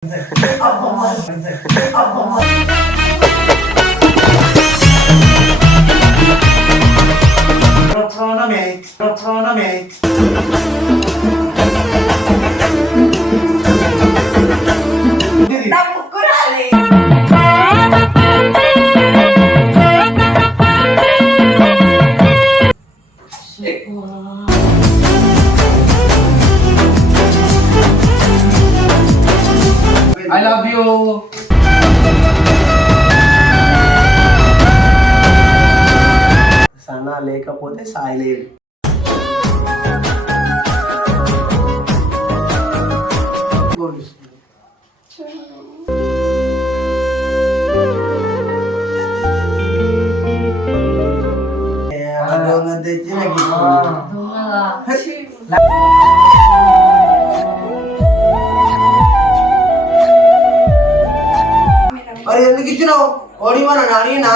I love you. Sana లేకపోతే సాయి లేదు. తెచ్చి నాకు మరి ఎందుకు ఇచ్చినావు? ఓడిమని అడిగినా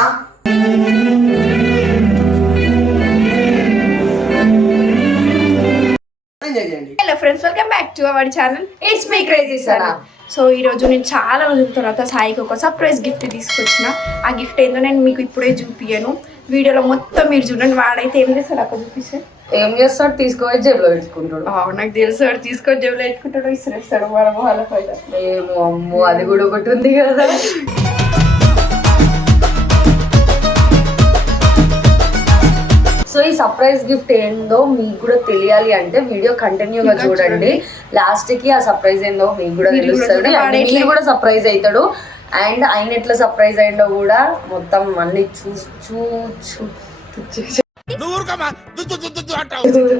hello friends, welcome back to our channel. It's me crazy Sana. So ఈరోజు నేను చాలా రోజుల తర్వాత సాయికి ఒక సర్ప్రైజ్ గిఫ్ట్ తీసుకొచ్చిన. ఆ గిఫ్ట్ ఏందో నేను మీకు ఇప్పుడే చూపియను, వీడియోలో మొత్తం మీరు చూడండి. వాడైతే ఏం చేస్తాడు అక్కడ చూపిస్తే ఏం చేస్తాడు, తీసుకొని జేబులో పెట్టుకుంటాడు. నాకు తెలుసు, వాడు తీసుకొని జేబులో పెట్టుకుంటాడు, ఇసిరేస్తాడు మన వాళ్ళ పైన. ఏమో అమ్మో, అది కూడా ఒకటి ఉంది కదా. సో ఈ సర్ప్రైజ్ గిఫ్ట్ ఏందో మీకు కూడా తెలియాలి అంటే వీడియో కంటిన్యూగా చూడండి. లాస్ట్ కి ఆ సర్ప్రైజ్ ఏందో మీకు కూడా తెలుస్తుంది, మీరు కూడా సర్ప్రైజ్ అవుతాడు. అండ్ ఆయన ఎట్లా సర్ప్రైజ్ అయిందో కూడా మొత్తం అన్ని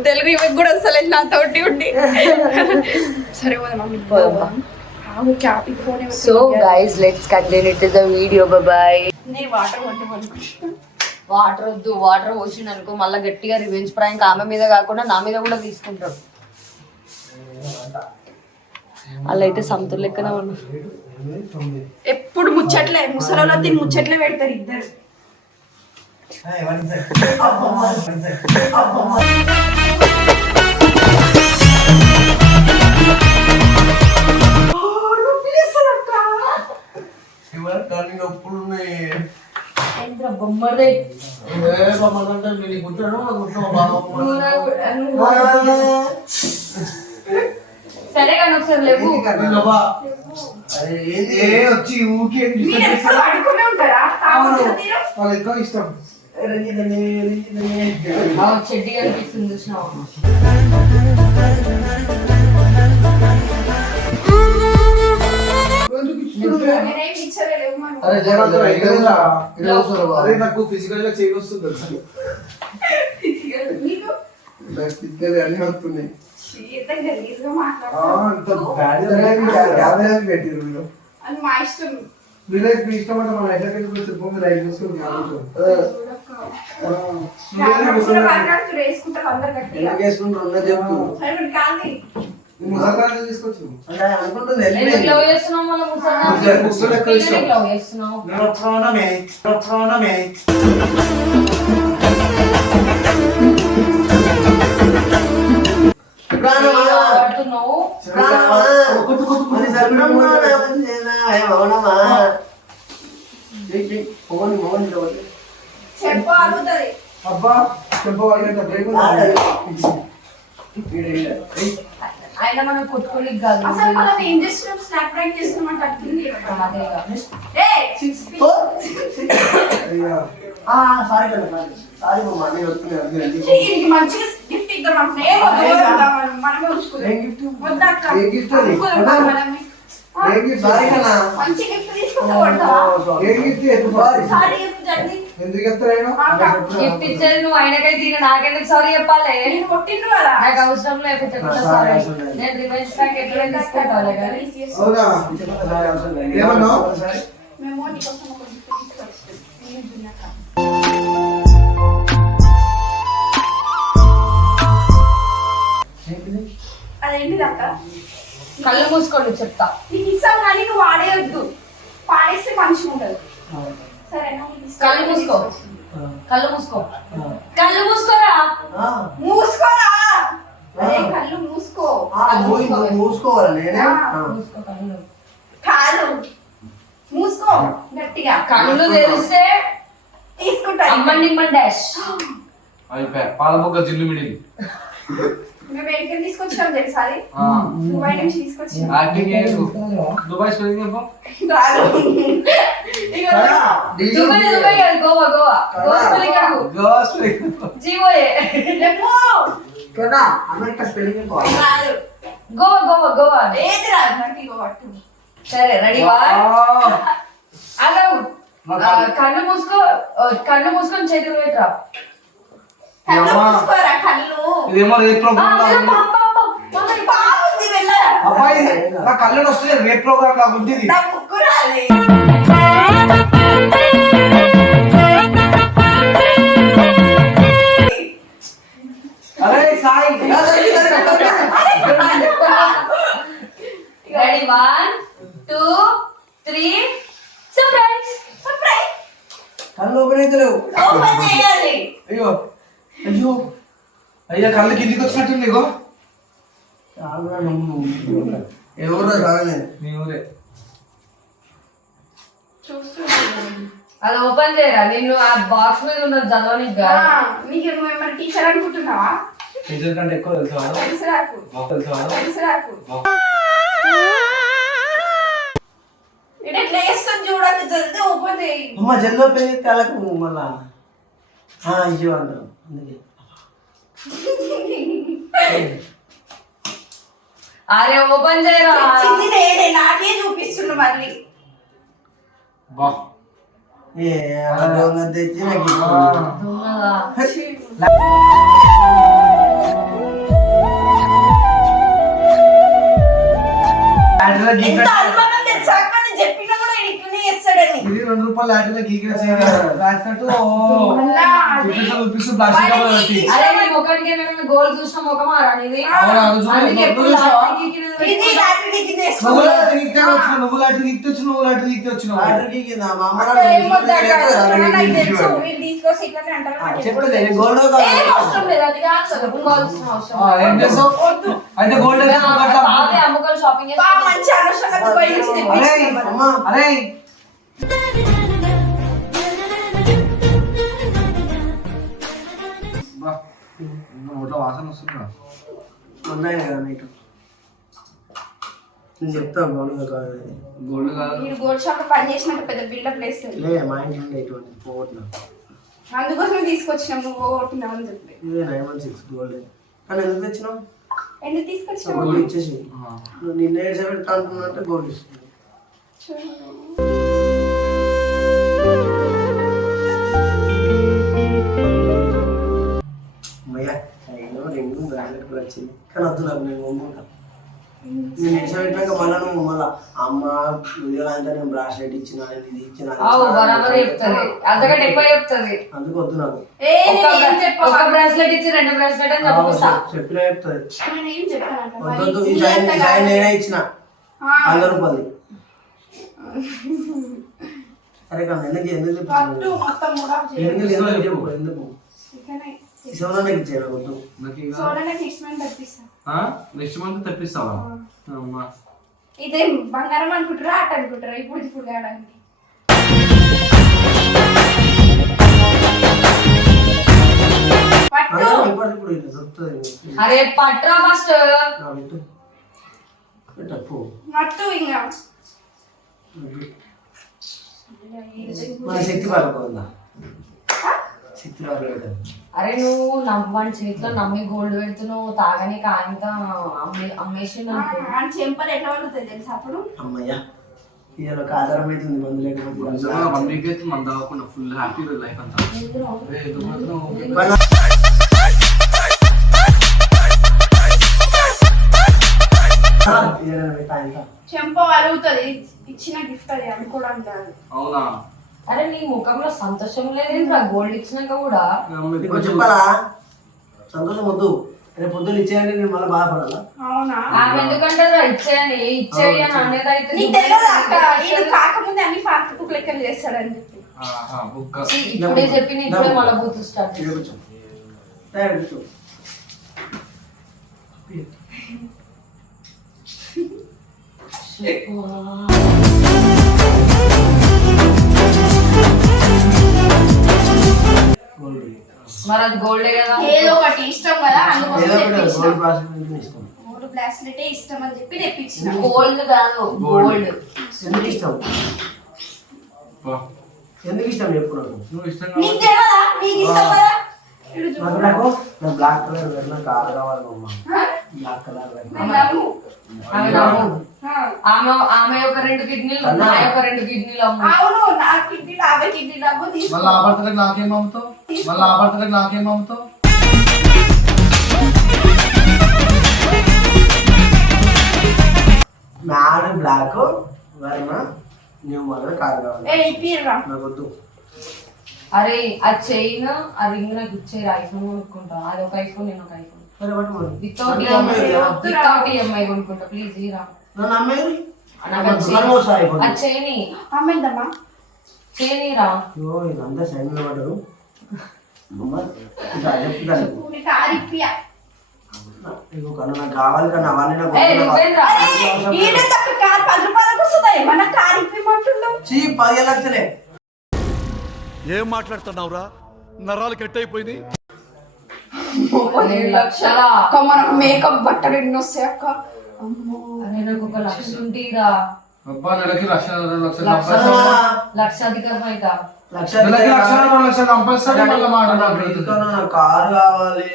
తెలుగు ఇవన్నీ కూడా వస్తలేదు నాతోటి ఉండి. సరే so guys let's continue to the video. By. Water వద్దు, వాటర్ పోసిండు అనుకో మళ్ళీ గట్టిగా రివెంజ్ ప్రాంక్ ఆమె మీద కాకుండా నా మీద కూడా తీసుకుంటాడు. అలా అయితే సంతులు లెక్కన ఉన్నారు. ఎప్పుడు ముచ్చట్లే, ముసలలో దీన్ని ముచ్చట్లే పెడతారు ఇద్దరు. సరే కానీ ఒకసారి లేవు వచ్చి ఊకే ఇష్టం చెడ్డి అనిపిస్తుంది చూసినావా. అరే నాకు ఫిజికల్ గా చేయి వస్తుంది తెలుసు, అన్ని వస్తున్నాయి. పెట్టిరు మా ఇష్టం, మీ ఇష్టం అంటే మన ఎట్లా చెప్పు, లైట్ చూసుకుని వేసుకుంటారు చెప్తూ ముసలి తీసుకోవచ్చు అనుకుంటుంది. అబ్బా ఆయన మనం కొట్టుకోలేక కాదు. గిఫ్ట్ ఇచ్చేది నువ్వు, ఆయనకైతే నాకెందుకు సారీ చెప్పాలి? నాకు అవసరం లేకపోతే సారీ. నేను రివెంజ్ ప్యాక్ ఎట్లా తీసుకుంటాను కానీ అదేంటిది అక్క? కళ్ళు మూసుకోండి చెప్తా. నీకు ఇస్తాం కానీ నువ్వు వాడేయద్దు, పాడేస్తే మంచిగా ఉండదు. కళ్ళు మూసుకో, కళ్ళు మూసుకో, కళ్ళు మూసుకోరా, మూసుకోరా, కళ్ళు మూసుకో. మూసుకోవాలా? నేనే కాదు మూసుకో గట్టిగా కళ్ళు తెలిస్తే తీసుకుంటా అమ్మండి డాష్. అయిపోయా పాలబొక్క జిల్లు మిడిల్ మేము ఎక్కడ తీసుకొచ్చాం తెలుసా అది? దుబాయ్ నుంచి తీసుకొచ్చాం. యాక్టింగ్ చేసు దుబాయ్ స్పెల్లింగ్ చెప్పు రాదు. ఇగో దుబాయ్ దుబాయ్ కాదు, గోవా గోవా. గోవా స్పెల్లింగ్ కాదు, గోవా స్పెల్లింగ్ జీఓఏ. చెప్పు. కదా అమెరికా స్పెల్లింగ్ రాదు. గోవా గోవా గోవా. ఏది రాదు నాకు ఇగో పట్టు. సరే రెడీ వా. అలా కళ్ళు మూసుకొని చేతులు పెట్టరా. కళ్ళు మూసుకోరా కళ్ళు. ఇదేమో రేప్ ప్రోగ్రామ్ బాగుంది వెళ్ళరా. అబ్బాయి నా కళ్ళు వస్తుంది రేప్ ప్రోగ్రామ్ లాగా ఉంటుంది. నా ముక్కు రాలే. అరే సాయి రెడీ 1 2 3 సర్ప్రైజ్. సర్ప్రైజ్. కళ్ళు ఓపెన్ అవుతలేవు. ఓపెన్ చేయాలి. అయ్యో అయ్యో అయ్యా కళ్ళు కిందికి వచ్చినట్టుంది. ఇగో ఎవరు రాలేదు నీ ఊరే చూస్తున్నాను. అది ఓపెన్ చేయరా. నిన్ను ఆ బాక్స్ మీద ఉన్న చదవనికి కాదు. నీకు నువ్వేమన్నా టీచర్ అనుకుంటున్నావా? టీచర్ కంటే ఎక్కువ తెలుసు తెలుసు నాకు. తెలుసు నాకు. ఇది ఎట్లా చేస్తుంది చూడకు. జల్దీ ఓపెన్ చేయి. అమ్మ జల్లో పెళ్లి కళ్ళకు మళ్ళా ఇచ్చి అంటారు అందుకే అరే ఓపెన్ చేయరా. చిన్ని నేనే నాకే చూపిస్తున్నా మళ్ళీ. బా ఏ అలా తెచ్చి నాకు దొంగదా. ఎంత అనుమానం తెలుసా అక్క? నేను చెప్పినా కూడా ఇట్లనే చేస్తాడని. ఇది 2 రూపాయలు లాటిలో గీకిన రాసినట్టు అన్నా, అది చూపిస్తూ ప్లాస్టిక్ కవర్ పెట్టి అరే నీ ముఖానికి ఏమైనా గోల్ చూసిన ముఖమా రానిది. అవునా, అది చూడు. అందుకే ఎప్పుడు నువ్వు చూసావా? లాటరీ గీకినది ఇది పెట్టుకుంటా. లాటరీ టికెట్ వేసుకో. నువ్వు లాటరీ గీక్తే వచ్చినావు, నువ్వు లాటరీ గీక్తే వచ్చినావు. లాటరీ గీకిందా మా అమ్మ అక్కడ ఏం వద్దు అక్క. నాకు తెలుసు. వీళ్ళు తీసుకొచ్చి ఇట్లనే అంటారు. నాకు ఎప్పుడు చెప్తుంది తెలుసు. గోల్డ్ ఏం అవసరం లేదు. అది కాదు కదా. అమ్ముకోవాల్సిన అవసరం ఏం చేస్తావు వద్దు. అయితే గోల్డ్ బాగా అమ్ముకోవాలి షాపింగ్ బా మంచి అనవసరంగా దుబాయ్ నుంచి తెప్పించుకున్నాం. అమ్మా అరే బా నోట్లో వాసన వస్తుందా? ఉన్నాయి కదా నైట్ నేను చెప్తా గోల్డ్ కాదు గోల్డ్ కాదు మీరు గోల్డ్ షాప్ లో పని చేసినట్టు పెద్ద బిల్డప్ లేదు. లే మా ఇంట్లో ఉండే ఇటువంటి పోగొట్టినా అందుకోసం తీసుకొచ్చినాం. నువ్వు ఓటున్నావు అని చెప్పి. ఇదే 916 గోల్డ్ కానీ ఎందుకు తెచ్చినావు ఎందుకు తీసుకొచ్చినావు? గోల్డ్ ఇచ్చేసి నువ్వు నిన్న ఏడ్చ పెడతా అంటున్నట్టే గోల్డ్ ఇస్తుంది అమ్మయ్యా అయినా రింగు బ్రాస్లెట్ కూడా వచ్చింది కానీ వద్దు నాకు నేను కొనుక్కుంటా. నేను ఎడ్చ పెట్టినాక మళ్ళీ నువ్వు మళ్ళీ అమ్మ వీడియోలో అంతా నేను బ్రాస్లెట్ ఇచ్చిన ఇది ఇచ్చిన బరాబర్ చెప్తుంది. అంతకంటే ఎక్కువ చెప్తుంది. అందుకు వద్దు నాకు ఏ నేనేం చెప్పా? ఒక బ్రాస్లెట్ ఇచ్చి 2 బ్రాస్లెట్ అని చెప్పొస్తా. చెప్పినా చెప్తుంది నేనేం చెప్పానంట? మరి వద్దు ఈ నీ జాయిన్ అంత జాయిన్ కాదు. నేనే ఇచ్చిన ఆ, 100 రూపాయలు సరే కానీ ఎందుకు ఎందుకు పట్టు చెప్తున్నాను మొత్తం కూడా ఎందుకు చెప్పు ఎందుకు ఇకనే శివనానికి ఇచ్చాను వద్దు నాకు ఇక సోలనే నెక్స్ట్ మంత్ తెప్పిస్తా. నెక్స్ట్ మంత్ తెప్పిస్తావా అమ్మా ఇదే బంగారం అనుకుంటారా ఆట అనుకుంటారా? ఇప్పుడు కావడానికి పట్టు. ఇప్పటికిప్పుడు ఇది దొరుకుతుంది అరే పట్రా ఫస్ట్. తప్పు నట్టు ఇంకా మన శక్తి పడుకోదా శక్తి పడలేదు అరే నువ్వు నమ్మని చేతిలో నమ్మి గోల్డ్ పెడుతున్నావు. తాగని కాంత అమ్మేసి అని చెంపలు ఎట్లా పడుతుంది తెలుసా అప్పుడు? అమ్మయ్యా ఇవాళ ఒక ఆధారం అవుతుంది మందు లేకుండా 1 వీక్ అయితే మన దావకుండా ఫుల్ హ్యాపీ లైఫ్ అంతా చెంప అరుగుతుంది. ఇచ్చిన గిఫ్ట్ అది అనుకోవడానికి కాదు. అవునా అరే నీ ముఖంలో సంతోషం లేదేంట్రా గోల్డ్ ఇచ్చినాక కూడా? చెప్పాలా సంతోషం వద్దు రేపు పొద్దున్న ఇచ్చేయండి నేను మళ్ళీ బాధపడాలా అవునా? ఆమె ఎందుకంటే ఇచ్చేయని ఇచ్చేయి అని అనేది అయితే నీకు తెలియదు అక్క. ఇది కాకముందే అన్ని ఫాస్ట్ బుక్ లెక్కలు చేస్తాడని చెప్పి. బుక్క ఇప్పుడే చెప్పి నీ ఇప్పుడే మళ్ళీ బూతు స్టార్ట్ ఇక్కడ కూర్చో డైరెక్ట్ కూర్చో మరి అది గోల్డే కదా. ఏదో ఒకటి ఇష్టం కదా అందుకోసం ఏదో ఒకటి తెప్పించిన. గోల్డ్ బ్రాస్లెట్ ఇష్టం. గోల్డ్ బ్రాస్లెటే ఇష్టం అని చెప్పి తెప్పించిన. గోల్డ్ కాదు గోల్డ్. ఎందుకు ఇష్టం? వా. ఎందుకు ఇష్టం చెప్పు నాకు. నువ్వు ఇష్టంగా నీకు తెలియదా? నీకు ఇష్టం కదా? ఇటు చూడు. నాకు బ్లాక్ కలర్ నాకు కార్ కావాలి అమ్మ. ఆ? బ్లాక్ కలర్ నేను నమ్ము. ఆమె నమ్ము. ఆ. ఆమె ఒక 2 కిడ్నీలు నా ఒక 2 కిడ్నీలు అమ్ము. అవును నా కిడ్నీలు 50 కిడ్నీలు అవ్వు తీసుకో. మళ్ళీ ఆ బర్త్డే నాకేం అమ్ముతావు? మళ్ళీ ఆ బర్త్డే నాకేం అమ్ముతావు? మ్యాడ్ బ్లాక్ వర్మ నువ్వు మొదలు కార్ కావాలి. ఏ ఇప్పిర్రా. నాకు వద్దు. అరే ఆ చైన్ ఆ రింగ్ నాకు ఇచ్చేది ఐఫోన్ కొనుక్కుంటా. అది ఒక ఐఫోన్ నేను ఒక ఐఫోన్ సరే పట్టు మరి. వితౌట్ నన్ను నమ్మేది కదా? వితౌట్ ఈఎంఐ కొనుక్కుంటా ప్లీజ్ ఇరా. నన్ను నమ్మేది? నాకు ఆ దుకాణం వస్తా చైన్ అయిపోతుంది. ఆ చైని అమ్మేద్దామా? చైనిరా. అయ్యో ఇదంతా సైన్లో పడ్డారు అమ్మ. ఇట్లా చెప్తాను నీ కారు ఇప్పియా. ఇగో కన్నా నాకు కావాలి కన్నా అవన్నీ నాకు ఏ వద్దు. నువ్వేంద్రా? ఈడ తక్క కారు 10 రూపాయలకు వస్తుందా? ఏమన్నా కారు ఇప్పిమంటున్నావు? చీ 10 లక్షలే. ఏం మాట్లాడుతున్నావురా? నరాలు కట్ అయిపోయింది. 10 లక్షల. అక్క మనకు మేకప్ బట్టలు ఎన్ని వస్తాయి అక్క? అమ్మో. అరే నాకు 1 లక్ష ఉంటేరా. అబ్బా నెలకి 1,00,000 2 లక్ష లక్షలు లక్షాధికారం అవుతా. లక్ష నెలకి 1,00,000 2 లక్షలు కంపల్సరీ మళ్ళీ మాట్లాడాలి. ఎందుకన్నా నాకు కారు కావాలి.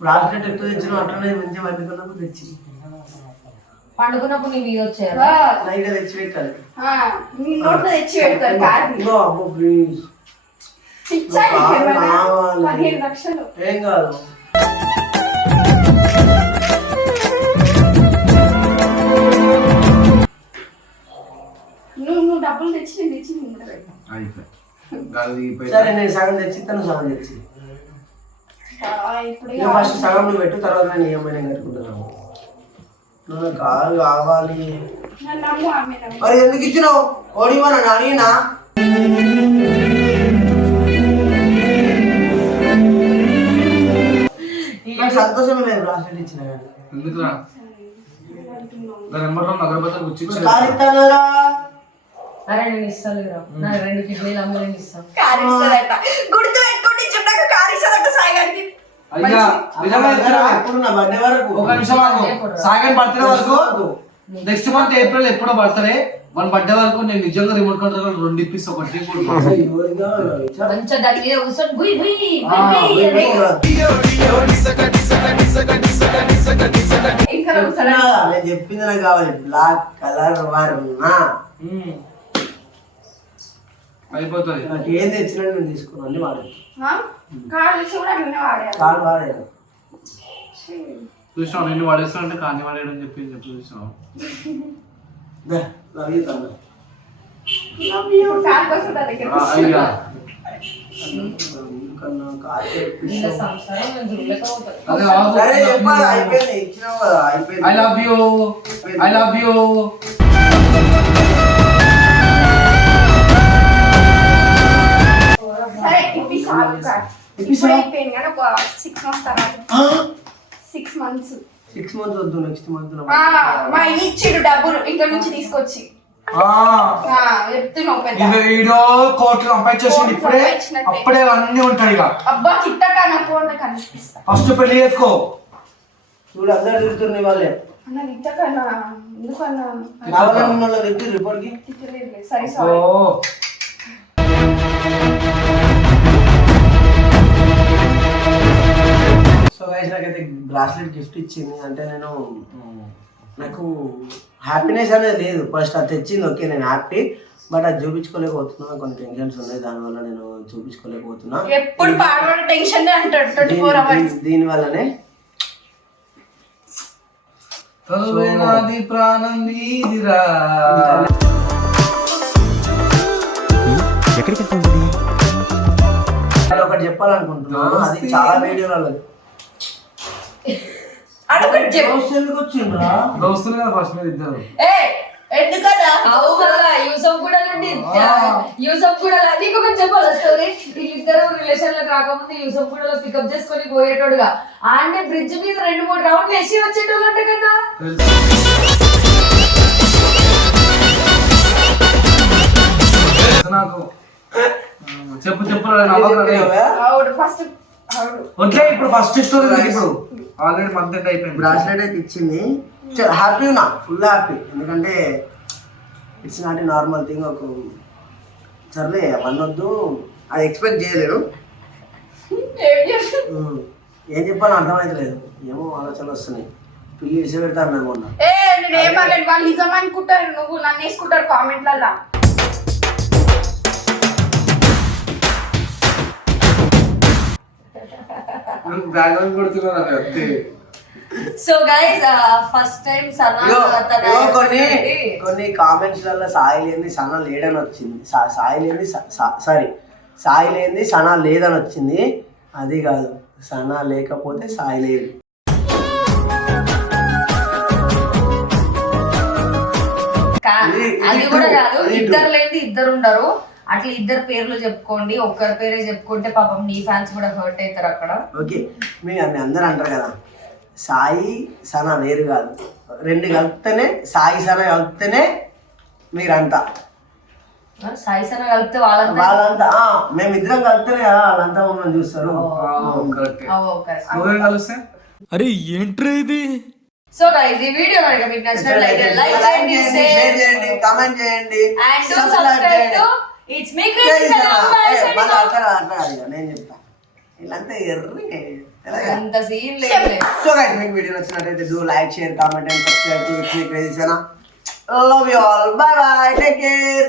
బ్రాస్లెట్ ఎక్కువ తెచ్చిన అట్లనే మంచిగా పండుకున్నప్పుడు తెచ్చి పండుకున్నప్పుడు నీ మీద వచ్చారా? నైట్ తెచ్చి పెట్టాలి. నీ నోట్లో తెచ్చి పెడతారు కారు. ఇగో అమ్మో ప్లీజ్ పిచ్చా కారు నీకేమైనా? కావాలి. 15 లక్షలు. ఏం కాదు. నువ్వు డబ్బులు తెచ్చి నేను తెచ్చి నేను కూడా పెడతా. అయిపోయి గాలి దిగిపోయి. సరే నేను సగం తెచ్చి తను సగం తెచ్చి ఇప్పుడు ఇక ఫస్ట్ సగం నువ్వు పెట్టు తర్వాత నేను ఏమైనా కట్టుకుంటున్నాను. నాకు కారు కావాలి. నన్ను నమ్ము ఆమె నమ్ము. మరి ఎందుకు ఇచ్చినావు? ఓడివా నన్ను అడిగినా? నాకు సంతోషం లేదు బ్రాస్లెట్ ఇచ్చిన కానీ. ఎందుకురా? దాని నెంబర్ అగరబత్తులు గుచ్చిచ్చి కారు ఇస్తానురా. అరే నేను ఇస్తానురా. నా 2 కిడ్నీలు అమ్మ నేను ఇస్తాను. కారు ఇస్తుందట. గుర్తు పెట్టుకోండి చెప్పాక కారు ఇస్తుందట సాయి గారికి. అయ్యా నిజంగా చెప్తున్నా. ఎప్పుడు నా బర్త్డే వరకు ఒక నిమిషం ఆగు. సాగన్ బర్త్డే వరకు నెక్స్ట్ మంత్ ఏప్రిల్ ఎప్పుడో బర్త్డే మన బర్త్డే వరకు నేను నిజంగా రిమోట్ కంట్రోల్ 2 ఇప్పిస్తా. ఒకటి మంచిగా దాని మీద కూర్చొని గుయ్ గుయ్ ఇంకా ఒకసారి నేను చెప్పింది నాకు కావాలి. బ్లాక్ కలర్ వర్ణ అయిపోతుంది. నాకు ఏం తెచ్చినట్టు నేను తీసుకున్నాను అన్ని వాడేది. కారు ఇచ్చి కూడా అట్లనే వాడాలి. కారు వాడేది. చూసినావు నిన్ను వాడేస్తా అంటే కానీ వాడేయడం చెప్పి చూసినావు. ఇప్పుడు కారు కోసం నా దగ్గర అయ్యా ఇలా సంసారం నేను చూడలేకపోతాను. అదే ఆగు. సరే చెప్పాలి. అయిపోయింది ఇచ్చినావు కదా అయిపోయింది. I love you. I love you. సరే ఇప్పిస్తాను కారు. ఇప్పుడు అయిపోయింది కానీ ఒక 6 months తర్వాత 6 months 6 months వద్దు నెక్స్ట్ మంత్ మా ఇచ్చిడు డబ్బులు ఇంట్లో నుంచి తీసుకొచ్చి చెప్తున్నావు పెద్ద వీడియో కోర్టు కంపేర్ చేసింది ఇప్పుడే. అప్పుడే అన్ని ఉంటాయి ఇక. అబ్బా చిట్టకా నా ఫోన్ కనిపిస్తా ఫస్ట్ పెళ్లి చేసుకో. చూడు అందరు తిడుతుంది వాళ్ళే. అన్న తిట్టకన్నా ఎందుకన్నా కావాలని మిమ్మల్ని తిట్టి రిపోర్ట్కి. తిట్టలేదు సరే ఓ సారీ. సో గైస్ నాకైతే బ్రాస్లెట్ గిఫ్ట్ ఇచ్చింది అంటే నేను నాకు హ్యాపీనెస్ అనేది లేదు. ఫస్ట్ అది తెచ్చింది ఓకే నేను హ్యాపీ. బట్ అది చూపించుకోలేకపోతున్నా. కొన్ని టెన్షన్స్ ఉన్నాయి దానివల్ల నేను చూపించుకోలేకపోతున్నా. ఎప్పుడు పాడబడే టెన్షన్ అంటాడు 24 hours. దీనివల్లనే తరువేనాది ప్రాణం నీదిరా. ఎక్కడికి వెళ్తుంది? ఒకటి చెప్పాలనుకుంటున్నా. అది చాలా వీడియోలలో అడొకటి చెప్పు. ఎందుకు వచ్చిండ్రా? దోస్తులు కదా ఫస్ట్ మీరు ఇద్దరు. ఎందుకన్నా అవసరంగా యూసఫ్ కూడా నుండి యూసఫ్ కూడా నీకు ఒకటి చెప్పాలి స్టోరీ. వీళ్ళిద్దరు రిలేషన్ లోకి రాకముందు యూసఫ్ కూడా పికప్ చేసుకొని పోయేటోడుగా. అంటే బ్రిడ్జ్ మీద 2-3 రౌండ్లు వేసి వచ్చేటోళ్ళు అంటే కదా. నాకు చెప్పు చెప్పు నవ్వకు. ఫస్ట్ ఓకే ఇప్పుడు ఫస్ట్ స్టోరీ ఇప్పుడు ఆల్రెడీ మంత్ ఎండ్ అయిపోయింది. బ్రాస్లెట్ అయితే ఇచ్చింది, హ్యాపీ ఉన్నా, ఫుల్ హ్యాపీ. ఎందుకంటే it's not a normal thing. ఒక సర్లే అవన్నొద్దు, అది ఎక్స్పెక్ట్ చేయలేను. ఏం చెప్పాలో అర్థమైతలేదు, ఏమో ఆలోచనలు వస్తున్నాయి. పిల్లి ఇడిచి పెడతాను మేము మొన్న. నేనేమలేదు, వాళ్ళు నిజం అనుకుంటారు, నువ్వు నన్ను వేసుకుంటారు కామెంట్లల్లా. బ్యాక్గ్రౌండ్ కొడుతున్నారు అంతే. So guys first time Sana కొన్ని కామెంట్స్ లలో సాయి లేని సనా లేడని వచ్చింది, సాయి లేని సారీ సాయి లేని సనా లేదని వచ్చింది. అది కాదు, సనా లేకపోతే సాయి లేదు. అది కూడా కాదు, ఇద్దరు లేని ఇద్దరు ఉండరు. అట్లా ఇద్దరు పేర్లు చెప్పుకోండి, ఒక్కరి పేరే చెప్పుకుంటే పాపం నీ ఫ్యాన్స్ కూడా హర్ట్ అవుతారు అక్కడ. ఓకే, మీ అందరూ అంటారు కదా సాయి సనా వేరు కాదు, రెండు కలిపితేనే సాయి సనా కలిపితేనే మీరంతా. సాయి సన కలిపితే వాళ్ళంతా వాళ్ళంతా మేమిద్దరం కలిపితేనే కదా వాళ్ళంతా మమ్మల్ని చూస్తారు. అరే ఏంట్రా ఇది? సో గైస్ ఈ వీడియో కనుక మీకు నచ్చినట్లయితే లైక్ చేయండి, షేర్ చేయండి, కామెంట్ చేయండి, and do subscribe to it's me crazy నేను చెప్తా వీళ్ళంతా ఎర్రి అంత సీన్ లేదు. సో గైస్ మీకు వీడియో నచ్చినట్లయితే do like share comment and subscribe to it's me crazy Sana. Love you all, by by, take care.